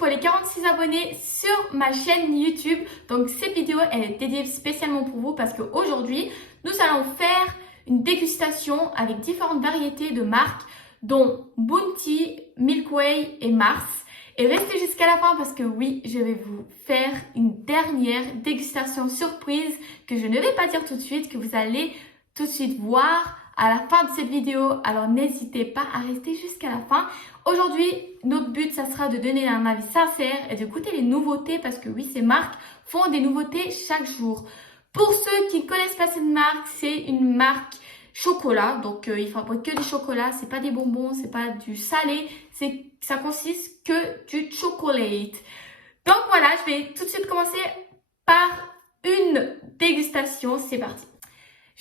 pour les 46 abonnés sur ma chaîne YouTube. Donc cette vidéo elle est dédiée spécialement pour vous parce qu'aujourd'hui, nous allons faire une dégustation avec différentes variétés de marques dont Bounty, Milky Way et Mars. Et restez jusqu'à la fin parce que oui, je vais vous faire une dernière dégustation surprise que je ne vais pas dire tout de suite, que vous allez tout de suite voir à la fin de cette vidéo. Alors n'hésitez pas à rester jusqu'à la fin. Aujourd'hui, notre but, ça sera de donner un avis sincère et de goûter les nouveautés parce que oui, ces marques font des nouveautés chaque jour. Pour ceux qui ne connaissent pas cette marque, c'est une marque chocolat. Donc, ils fabriquent que du chocolat. C'est pas des bonbons, c'est pas du salé. Ça consiste que du chocolate. Donc voilà, je vais tout de suite commencer par une dégustation. C'est parti.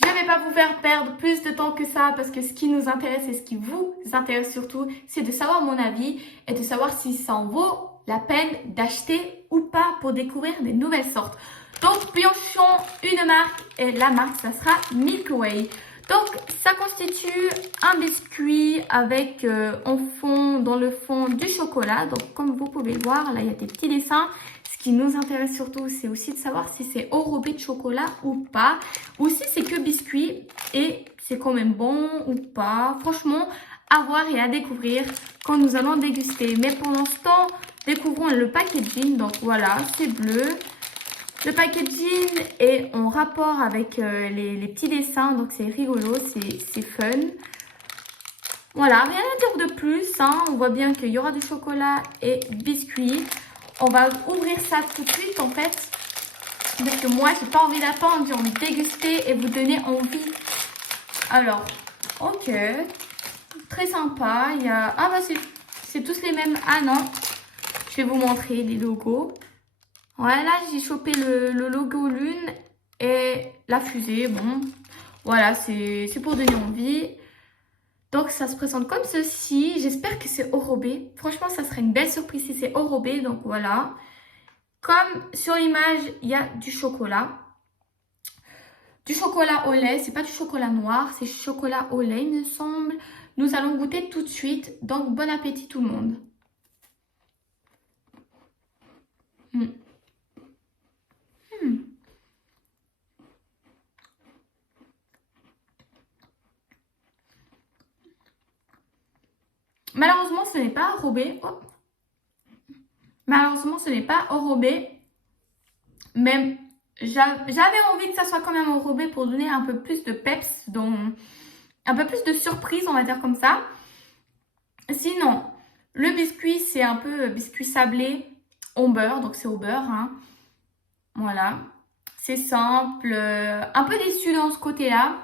Je ne vais pas vous faire perdre plus de temps que ça parce que ce qui nous intéresse et ce qui vous intéresse surtout, c'est de savoir mon avis et de savoir si ça en vaut la peine d'acheter ou pas pour découvrir des nouvelles sortes. Donc, piochons une marque et la marque, ça sera Milky Way. Donc, ça constitue un biscuit avec dans le fond du chocolat. Donc, comme vous pouvez le voir, là, il y a des petits dessins. Ce qui nous intéresse surtout, c'est aussi de savoir si c'est enrobé de chocolat ou pas. Ou si c'est que biscuit et c'est quand même bon ou pas. Franchement, à voir et à découvrir quand nous allons déguster. Mais pour l'instant, découvrons le packaging. Donc voilà, c'est bleu. Le packaging est en rapport avec les petits dessins. Donc c'est rigolo, c'est fun. Voilà, rien à dire de plus. Hein. On voit bien qu'il y aura du chocolat et biscuit. On va ouvrir ça tout de suite en fait. Parce que moi, j'ai pas envie d'attendre. J'ai envie de déguster et vous donner envie. Alors, ok. Très sympa. Il y a... Ah bah c'est tous les mêmes. Ah non. Je vais vous montrer les logos. Voilà, j'ai chopé le logo lune et la fusée. Bon, voilà, c'est pour donner envie. Donc, ça se présente comme ceci. J'espère que c'est enrobé. Franchement, ça serait une belle surprise si c'est enrobé. Donc, voilà. Comme sur l'image, il y a du chocolat. Du chocolat au lait. C'est pas du chocolat noir, c'est chocolat au lait, il me semble. Nous allons goûter tout de suite. Donc, bon appétit tout le monde. Malheureusement, ce n'est pas enrobé. Oh. Malheureusement, ce n'est pas enrobé. Mais j'avais envie que ça soit quand même enrobé pour donner un peu plus de peps, donc un peu plus de surprise, on va dire comme ça. Sinon, le biscuit, c'est un peu biscuit sablé au beurre, donc c'est au beurre. Hein. Voilà, c'est simple. Un peu déçu dans ce côté-là.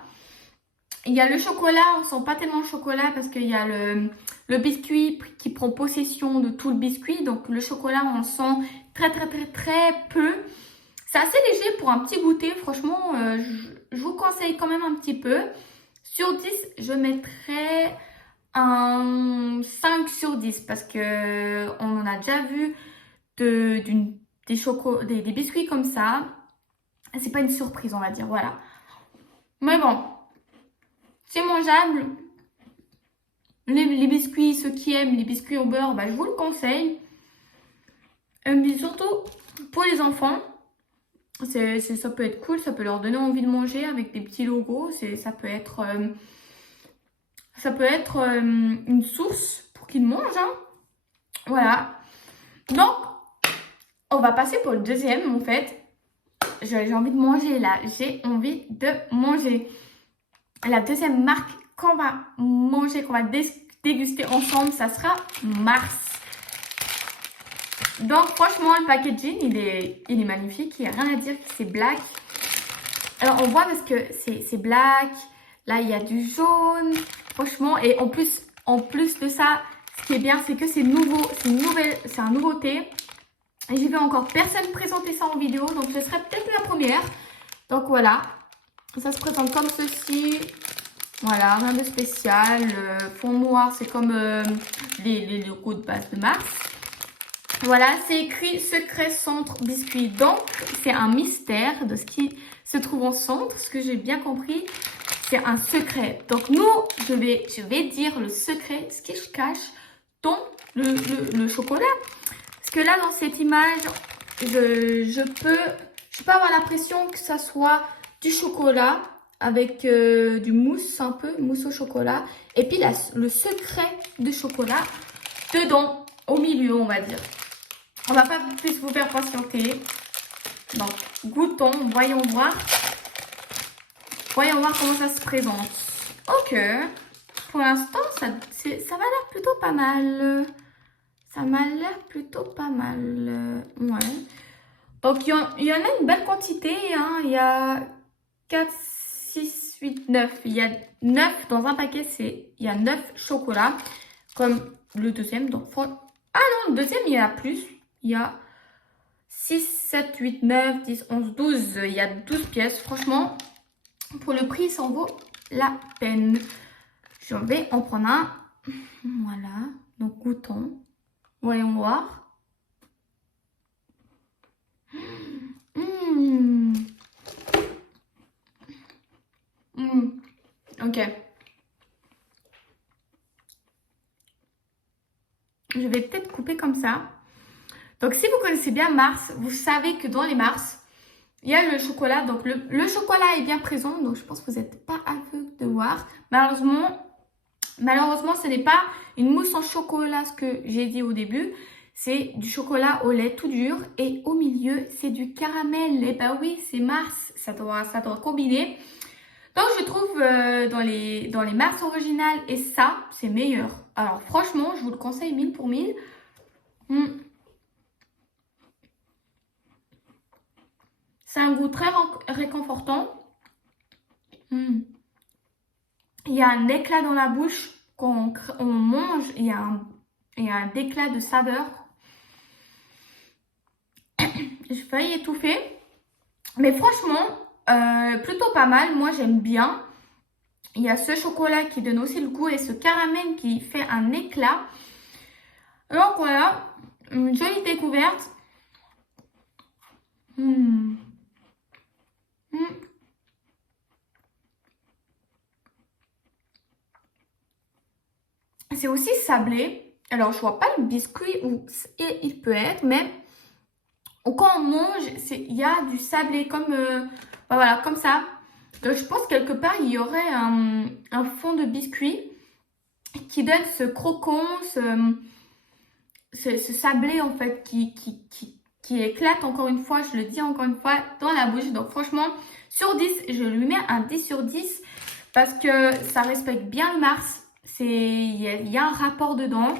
Il y a le chocolat, on sent pas tellement le chocolat parce qu'il y a le biscuit qui prend possession de tout le biscuit. Donc le chocolat, on le sent très peu. C'est assez léger pour un petit goûter. Franchement, je vous conseille quand même un petit peu. Sur 10, je mettrais un 5 sur 10 parce que on en a déjà vu des biscuits comme ça. C'est pas une surprise, on va dire. Voilà. Mais bon. C'est mangeable. Les biscuits, ceux qui aiment les biscuits au beurre, bah, je vous le conseille. Mais surtout pour les enfants, ça peut être cool, ça peut leur donner envie de manger avec des petits logos. Ça peut être une source pour qu'ils mangent. Hein. Voilà. Donc, on va passer pour le deuxième en fait. J'ai envie de manger là. J'ai envie de manger. La deuxième marque qu'on va manger, qu'on va déguster ensemble, ça sera Mars. Donc franchement, le packaging, il est magnifique. Il n'y a rien à dire, c'est black. Alors on voit parce que c'est black. Là, il y a du jaune. Franchement, et en plus de ça, ce qui est bien, c'est que c'est nouveau. C'est un nouveauté. Et j'ai vu encore personne présenter ça en vidéo. Donc ce serait peut-être la première. Donc voilà. Ça se présente comme ceci. Voilà, rien de spécial. Fond noir, c'est comme les logos de base de Mars. Voilà, c'est écrit secret centre biscuit. Donc, c'est un mystère de ce qui se trouve en centre. Ce que j'ai bien compris, c'est un secret. Donc, je vais dire le secret, ce qui se cache dans le chocolat. Parce que là, dans cette image, je peux avoir l'impression que ça soit du chocolat avec du mousse, un peu, mousse au chocolat. Et puis le secret de chocolat dedans, au milieu, on va dire. On va pas plus vous faire patienter. Donc, goûtons, voyons voir. Voyons voir comment ça se présente. Ok. Pour l'instant, ça m'a l'air plutôt pas mal. Ça m'a l'air plutôt pas mal. Ouais. Donc, il y en a une belle quantité. Hein. Il y a 4, 6, 8, 9. Il y a 9 dans un paquet. Il y a 9 chocolats. Comme le deuxième. Donc, ah non, le deuxième, il y en a plus. Il y a 6, 7, 8, 9, 10, 11, 12. Il y a 12 pièces. Franchement, pour le prix, ça en vaut la peine. Je vais en prendre un. Voilà. Donc, goûtons. Voyons voir. Ok. Je vais peut-être couper comme ça. Donc, si vous connaissez bien Mars, vous savez que dans les Mars, il y a le chocolat. Donc, le chocolat est bien présent. Donc, je pense que vous n'êtes pas aveugle de voir. Malheureusement, ce n'est pas une mousse en chocolat, ce que j'ai dit au début. C'est du chocolat au lait tout dur. Et au milieu, c'est du caramel. Et bah oui, c'est Mars. Ça doit combiner. Donc, je trouve dans les Mars originales et ça, c'est meilleur. Alors, franchement, je vous le conseille 1000 pour 1000. C'est un goût très réconfortant. Il y a un éclat dans la bouche. Quand on mange, il y a un éclat de saveur. J'ai failli étouffer. Mais franchement, plutôt pas mal. Moi, j'aime bien. Il y a ce chocolat qui donne aussi le goût et ce caramel qui fait un éclat. Donc voilà, une jolie découverte. C'est aussi sablé. Alors, je vois pas le biscuit où il peut être, mais quand on mange, il y a du sablé comme, voilà, comme ça. Donc, je pense quelque part, il y aurait un fond de biscuit qui donne ce croquant, ce sablé en fait qui éclate encore une fois, je le dis encore une fois, dans la bouche. Donc franchement, sur 10, je lui mets un 10 sur 10 parce que ça respecte bien le Mars. Il y a un rapport dedans.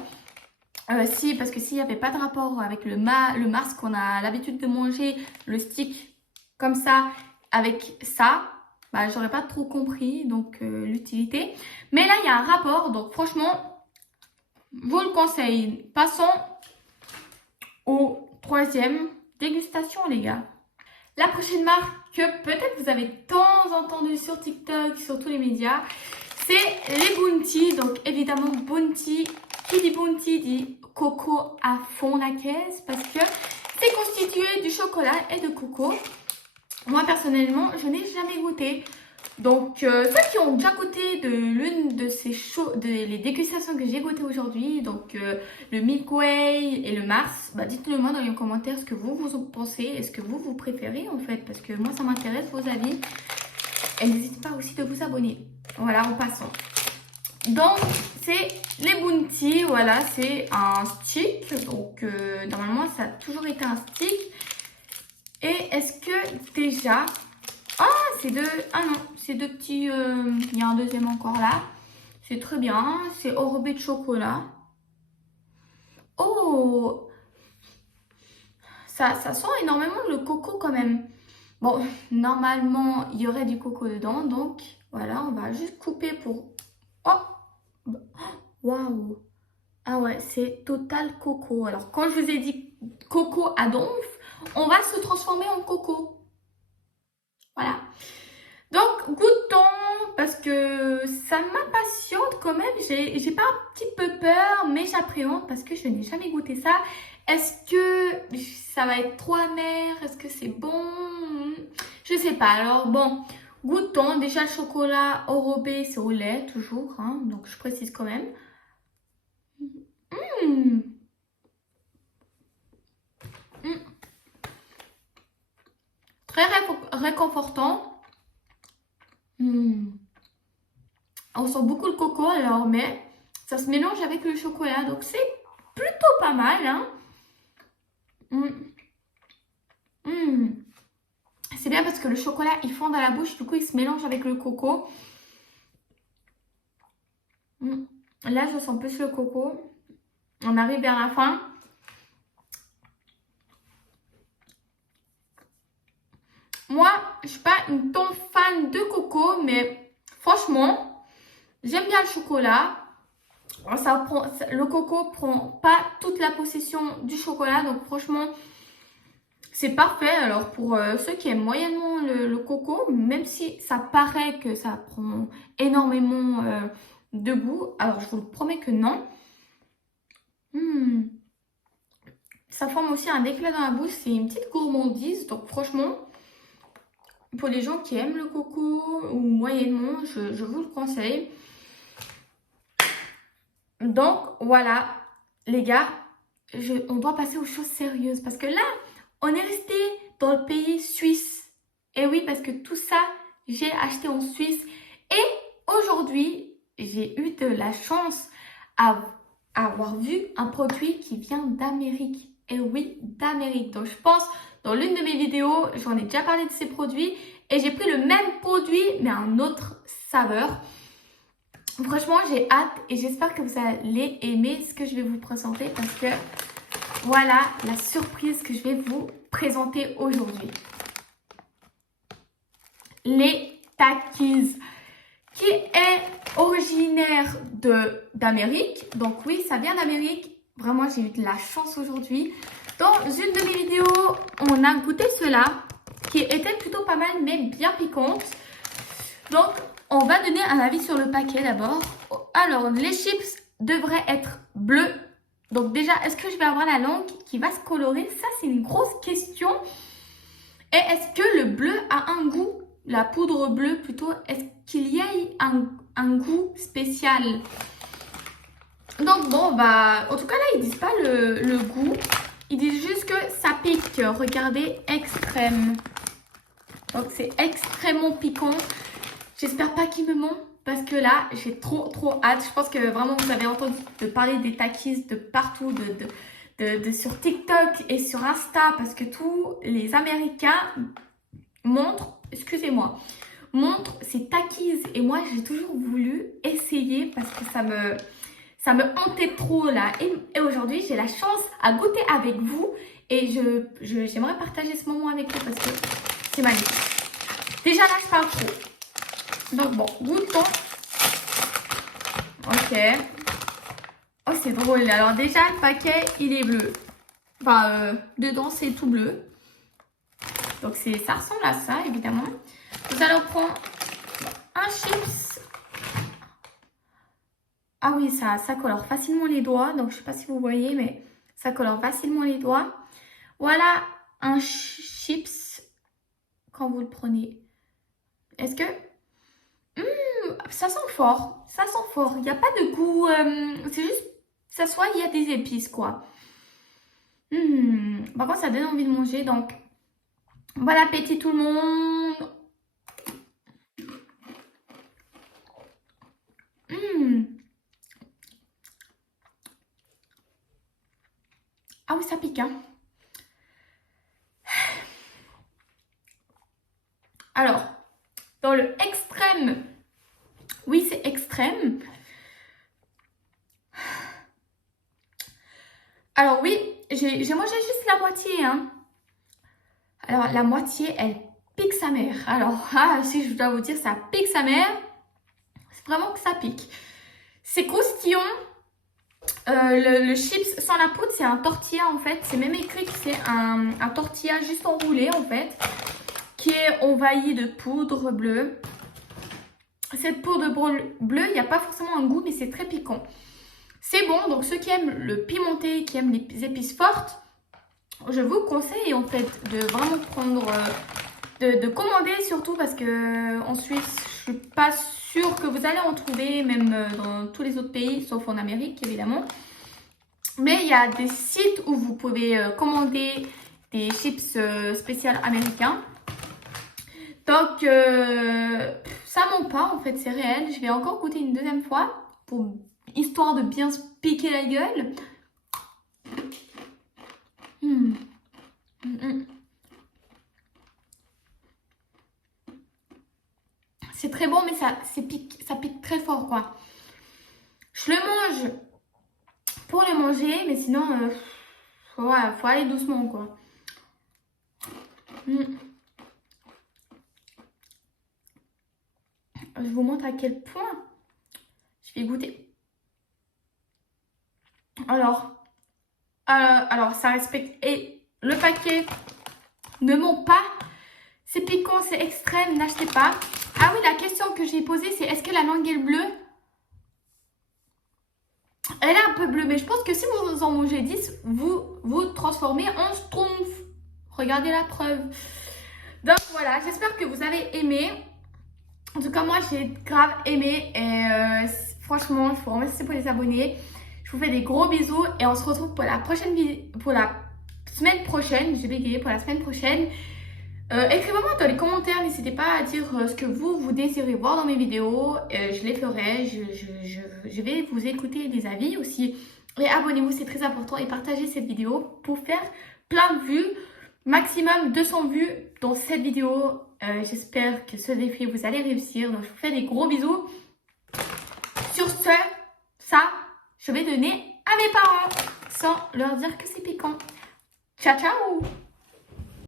Parce que s'il n'y avait pas de rapport avec le Mars qu'on a l'habitude de manger, le stick comme ça, avec ça, bah, j'aurais pas trop compris donc l'utilité. Mais là, il y a un rapport, donc franchement, je vous le conseille. Passons au troisième dégustation, les gars. La prochaine marque que peut-être vous avez tant entendu sur TikTok, sur tous les médias, c'est les Bounty. Donc évidemment, Bounty, qui dit Bounty dit coco à fond la caisse parce que c'est constitué du chocolat et de coco. Moi personnellement, je n'ai jamais goûté. Donc ceux qui ont déjà goûté de l'une de les dégustations que j'ai goûté aujourd'hui, donc le Milky Way et le Mars, bah dites-le moi dans les commentaires ce que vous en pensez, est-ce que vous préférez en fait, parce que moi ça m'intéresse vos avis. Et n'hésitez pas aussi de vous abonner. Voilà, en passant. Donc c'est les Bounty, voilà, c'est un stick, donc normalement ça a toujours été un stick. Et est-ce que déjà... Ah non, c'est deux petits... il y a un deuxième encore là. C'est très bien. C'est enrobé de chocolat. Oh, ça sent énormément le coco quand même. Bon, normalement, il y aurait du coco dedans. Donc, voilà, on va juste couper pour... Oh, waouh. Ah ouais, c'est total coco. Alors, quand je vous ai dit coco à donf, on va se transformer en coco. Voilà. Donc, goûtons, parce que ça m'impatiente quand même. J'ai pas un petit peu peur, mais j'appréhende parce que je n'ai jamais goûté ça. Est-ce que ça va être trop amer? Est-ce que c'est bon? Je sais pas. Alors, bon, goûtons. Déjà, le chocolat enrobé, c'est au lait, toujours. Hein, donc, je précise quand même. Très réconfortant. On sent beaucoup le coco alors, mais ça se mélange avec le chocolat. Donc c'est plutôt pas mal. Hein. C'est bien parce que le chocolat il fond dans la bouche. Du coup il se mélange avec le coco. Là je sens plus le coco. On arrive vers la fin. Moi, je suis pas une tant fan de coco, mais franchement, j'aime bien le chocolat. Le coco prend pas toute la possession du chocolat, donc franchement, c'est parfait. Alors pour ceux qui aiment moyennement le coco, même si ça paraît que ça prend énormément de goût, alors je vous le promets que non. Ça forme aussi un éclat dans la bouche, c'est une petite gourmandise, donc franchement, pour les gens qui aiment le coco ou moyennement, je vous le conseille. Donc voilà, les gars, on doit passer aux choses sérieuses parce que là, on est resté dans le pays suisse. Et oui, parce que tout ça, j'ai acheté en Suisse. Et aujourd'hui, j'ai eu de la chance à avoir vu un produit qui vient d'Amérique. Et oui, d'Amérique. Donc je pense, dans l'une de mes vidéos, j'en ai déjà parlé de ces produits. Et j'ai pris le même produit, mais un autre saveur. Franchement, j'ai hâte et j'espère que vous allez aimer ce que je vais vous présenter parce que voilà la surprise que je vais vous présenter aujourd'hui. Les Takis, qui est originaire d'Amérique. Donc oui, ça vient d'Amérique. Vraiment, j'ai eu de la chance aujourd'hui. Dans une de mes vidéos, on a goûté cela qui était plutôt pas mal mais bien piquante. Donc, on va donner un avis sur le paquet d'abord. Alors, les chips devraient être bleus. Donc déjà, est-ce que je vais avoir la langue qui va se colorer? Ça, c'est une grosse question. Et est-ce que le bleu a un goût? La poudre bleue plutôt, est-ce qu'il y a un goût spécial? Donc bon, bah, en tout cas là, ils disent pas le goût. Ils disent juste que ça pique. Regardez, extrême. Donc c'est extrêmement piquant. J'espère pas qu'il me ment parce que là, j'ai trop hâte. Je pense que vraiment, vous avez entendu parler des Takis de partout, sur TikTok et sur Insta parce que tous les Américains montrent ces Takis. Et moi, j'ai toujours voulu essayer parce que ça me hantait trop là. Et aujourd'hui, j'ai la chance à goûter avec vous et j'aimerais partager ce moment avec vous parce que c'est magnifique. Déjà là, je parle trop. Donc bon, goûtons. Ok. Oh, c'est drôle. Alors déjà, le paquet, il est bleu. Enfin, dedans, c'est tout bleu. Donc ça ressemble à ça, évidemment. Nous allons prendre un chips. Ah oui, ça colore facilement les doigts. Donc, je ne sais pas si vous voyez, mais ça colore facilement les doigts. Voilà un chips quand vous le prenez. Est-ce que... ça sent fort. Ça sent fort. Il n'y a pas de goût. C'est juste... Ça soit, il y a des épices, quoi. Par contre, ça donne envie de manger. Donc, bon appétit tout le monde. Ah oui, ça pique, hein. Alors, dans le extrême, oui, c'est extrême. Alors oui, j'ai mangé juste la moitié, hein. Alors, la moitié, elle pique sa mère. Alors, si je dois vous dire, ça pique sa mère. C'est vraiment que ça pique. C'est croustillant. Le chips sans la poudre, c'est un tortilla en fait. C'est même écrit que c'est un tortilla juste enroulé en fait, qui est envahi de poudre bleue. Cette poudre bleue, il n'y a pas forcément un goût, mais c'est très piquant. C'est bon, donc ceux qui aiment le pimenté, qui aiment les épices fortes, je vous conseille en fait de vraiment prendre, de commander surtout parce que en Suisse, je suis pas sûre que vous allez en trouver, même dans tous les autres pays, sauf en Amérique évidemment. Mais il y a des sites où vous pouvez commander des chips spéciales américains. Donc, ça ment pas en fait, c'est réel. Je vais encore goûter une deuxième fois, histoire de bien se piquer la gueule. C'est très bon, mais ça pique très fort, quoi. Je le mange pour le manger, mais sinon, ouais, faut aller doucement, quoi. Je vous montre à quel point je vais goûter. Alors, ça respecte. Et le paquet ne ment pas. C'est piquant, c'est extrême, n'achetez pas. Ah oui, la question que j'ai posée, c'est est-ce que la langue est bleue? Elle est un peu bleue, mais je pense que si vous en mangez 10, vous transformez en schtroumpf. Regardez la preuve. Donc voilà, j'espère que vous avez aimé. En tout cas, moi, j'ai grave aimé. Et franchement, il faut remercier pour les abonnés. Je vous fais des gros bisous. Et on se retrouve pour la prochaine vidéo, pour la semaine prochaine. J'ai bégayé pour la semaine prochaine. Écrivez-moi dans les commentaires. N'hésitez pas à dire ce que vous désirez voir dans mes vidéos. Je les ferai. Je vais vous écouter les avis aussi. Et abonnez-vous, c'est très important. Et partagez cette vidéo pour faire plein de vues. Maximum 200 vues dans cette vidéo. J'espère que ce défi, vous allez réussir. Donc, je vous fais des gros bisous. Sur ce, je vais donner à mes parents sans leur dire que c'est piquant. Ciao, ciao!